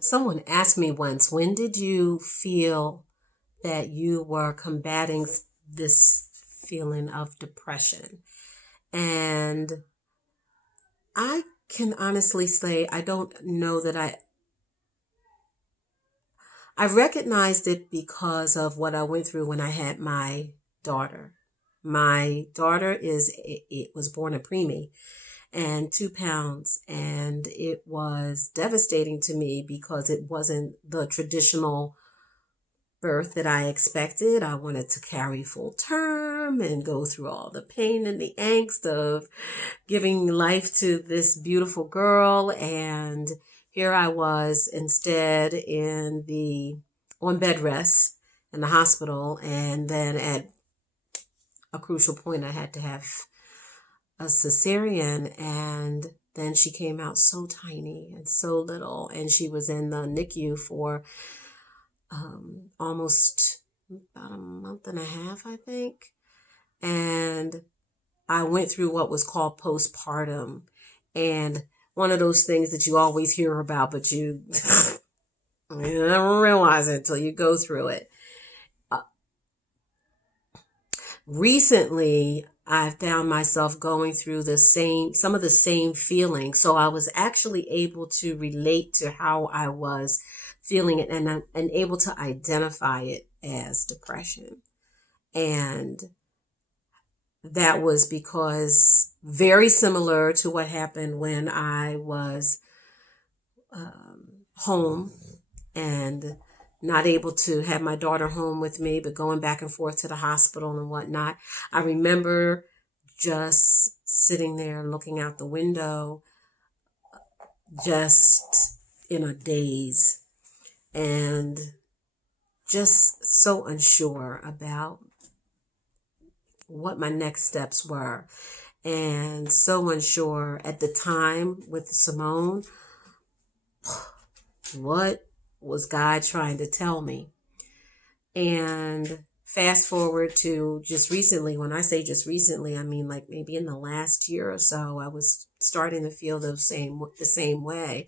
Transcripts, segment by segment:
Someone asked me once, when did you feel that you were combating this feeling of depression? And I can honestly say I don't know that I recognized it because of what I went through when I had my daughter. My daughter it was born a preemie and 2 pounds, and it was devastating to me because it wasn't the traditional birth that I expected. I wanted to carry full term and go through all the pain and the angst of giving life to this beautiful girl. And here I was instead on bed rest in the hospital. And then at a crucial point, I had to have a cesarean, and then she came out so tiny and so little, and she was in the NICU for almost about a month and a half, I think. And I went through what was called postpartum, and one of those things that you always hear about, but you, you never realize it until you go through it. Uh, Recently, I found myself going through some of the same feelings. So I was actually able to relate to how I was feeling it, and able to identify it as depression. And that was because very similar to what happened when I was home and not able to have my daughter home with me, but going back and forth to the hospital and whatnot. I remember just sitting there looking out the window, just in a daze, and just so unsure about what my next steps were. And so unsure at the time with Simone, what was God trying to tell me? And fast forward to just recently. When I say just recently, I mean like maybe in the last year or so, I was starting to feel the same way.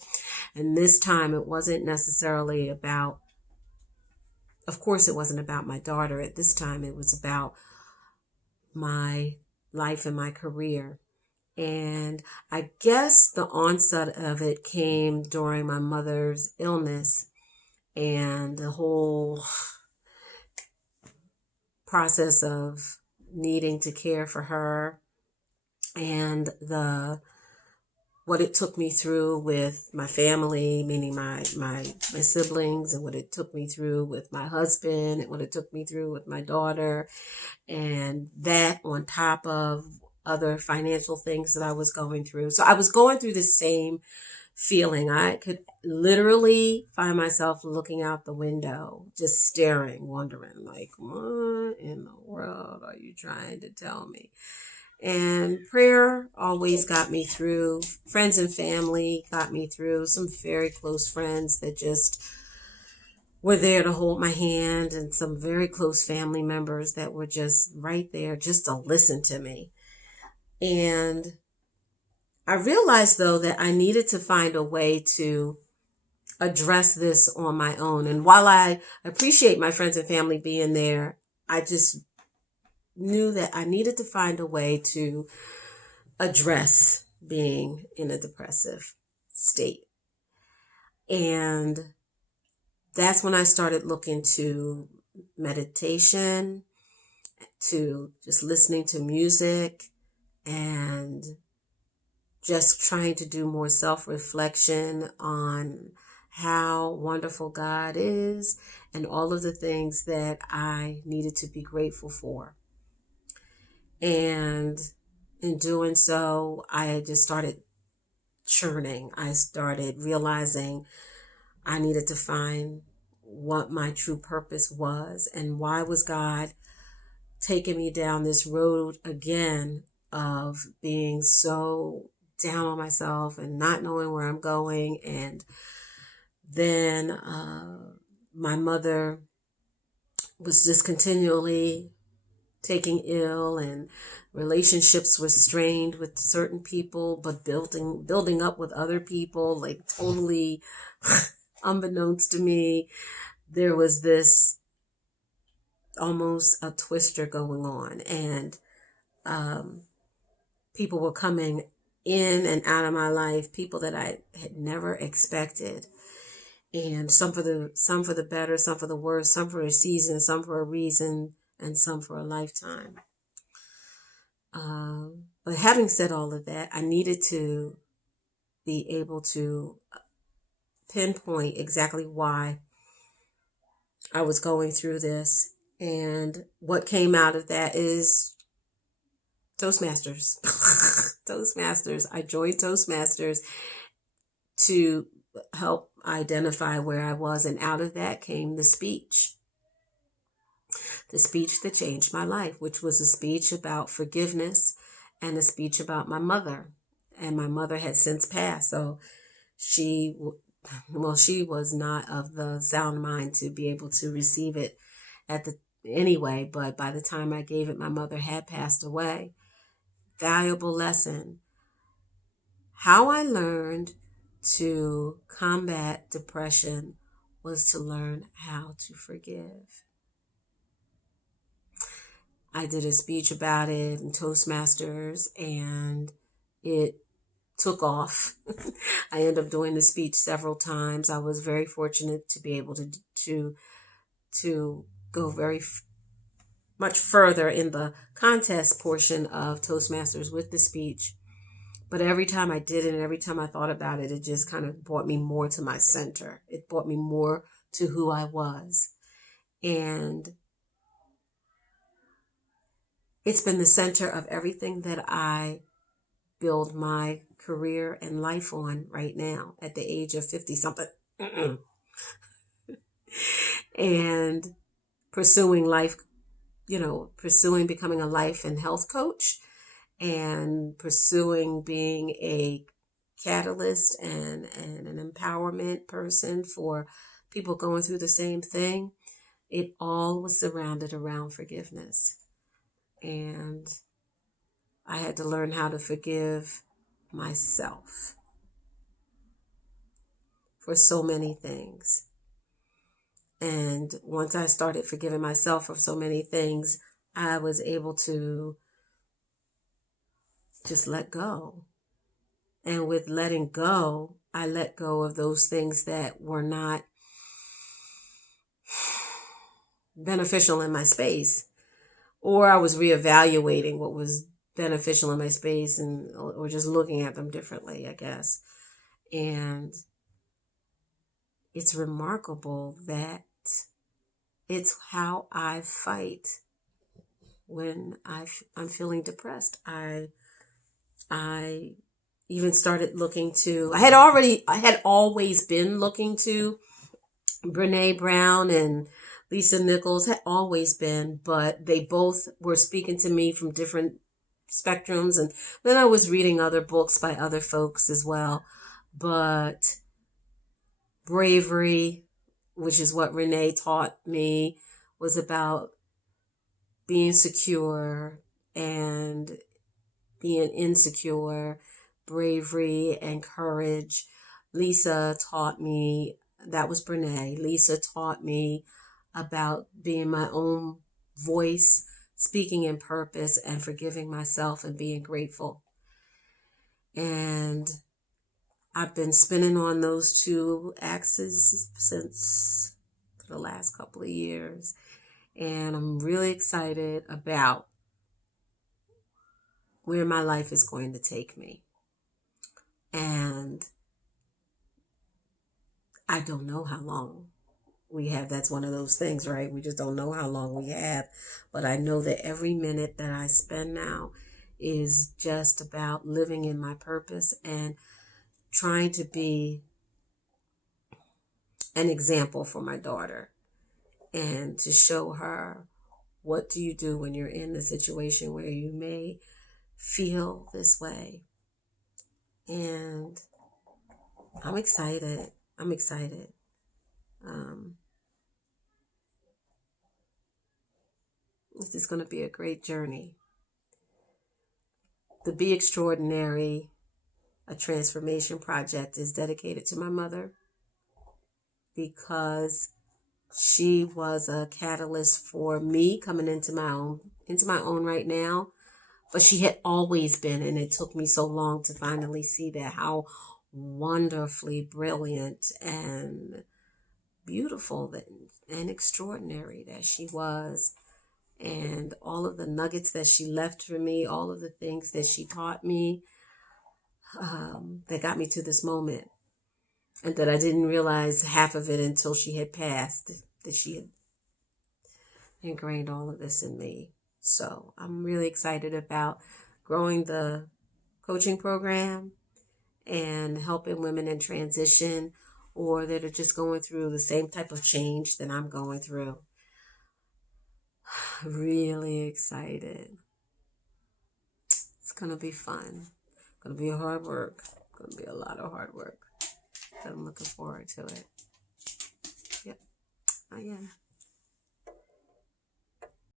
And this time it wasn't necessarily about, of course it wasn't about my daughter. At this time it was about my life and my career. And I guess the onset of it came during my mother's illness, and the whole process of needing to care for her, and the what it took me through with my family, meaning my siblings, and what it took me through with my husband, and what it took me through with my daughter, and that on top of other financial things that I was going through. So I was going through the same feeling. I could literally find myself looking out the window, just staring, wondering, like, what in the world are you trying to tell me? And prayer always got me through. Friends and family got me through. Some very close friends that just were there to hold my hand, and some very close family members that were just right there just to listen to me. And I realized, though, that I needed to find a way to address this on my own. And while I appreciate my friends and family being there, I just knew that I needed to find a way to address being in a depressive state. And that's when I started looking to meditation, to just listening to music, and just trying to do more self-reflection on how wonderful God is and all of the things that I needed to be grateful for. And in doing so, I just started churning. I started realizing I needed to find what my true purpose was, and why was God taking me down this road again of being so down on myself and not knowing where I'm going. And then my mother was just continually taking ill, and relationships were strained with certain people, but building up with other people, like totally unbeknownst to me, there was this almost a twister going on, and um, people were coming in and out of my life, people that I had never expected, and some for the better, some for the worse, some for a season, some for a reason, and some for a lifetime. But having said all of that, I needed to be able to pinpoint exactly why I was going through this. And what came out of that is Toastmasters. Toastmasters. I joined Toastmasters to help identify where I was. And out of that came the speech that changed my life, which was a speech about forgiveness and a speech about my mother. And my mother had since passed. So she was not of the sound mind to be able to receive it anyway. But by the time I gave it, my mother had passed away. Valuable lesson. How I learned to combat depression was to learn how to forgive. I did a speech about it in Toastmasters, and it took off. I ended up doing the speech several times. I was very fortunate to be able to go much further in the contest portion of Toastmasters with the speech. But every time I did it and every time I thought about it, it just kind of brought me more to my center. It brought me more to who I was. And it's been the center of everything that I build my career and life on right now at the age of 50 something. And pursuing life, pursuing becoming a life and health coach, and pursuing being a catalyst and an empowerment person for people going through the same thing. It all was surrounded around forgiveness. And I had to learn how to forgive myself for so many things. And once I started forgiving myself for so many things, I was able to just let go. And with letting go, I let go of those things that were not beneficial in my space. Or I was reevaluating what was beneficial in my space or just looking at them differently, I guess. And it's remarkable that it's how I fight when I'm feeling depressed. I even started looking to, I had always been looking to Brene Brown and Lisa Nichols, had always been, but they both were speaking to me from different spectrums. And then I was reading other books by other folks as well. But bravery, which is what Renee taught me, was about being secure and being insecure, bravery and courage. Lisa taught me, that was Brene. Lisa taught me about being my own voice, speaking in purpose, and forgiving myself and being grateful. And I've been spinning on those two axes since the last couple of years. And I'm really excited about where my life is going to take me. And I don't know how long we have. That's one of those things, right? We just don't know how long we have. But I know that every minute that I spend now is just about living in my purpose and trying to be an example for my daughter and to show her, what do you do when you're in a situation where you may feel this way? And I'm excited. This is going to be a great journey. The Be Extraordinary, a transformation project, is dedicated to my mother. because she was a catalyst for me coming into my own right now. But she had always been, and it took me so long to finally see that, how wonderfully brilliant and beautiful and extraordinary that she was. And all of the nuggets that she left for me, all of the things that she taught me, that got me to this moment. And that I didn't realize half of it until she had passed, that she had ingrained all of this in me. So I'm really excited about growing the coaching program and helping women in transition or that are just going through the same type of change that I'm going through. Really excited. It's going to be fun. It's going to be hard work. It's going to be a lot of hard work. But I'm looking forward to it. Yep, I am.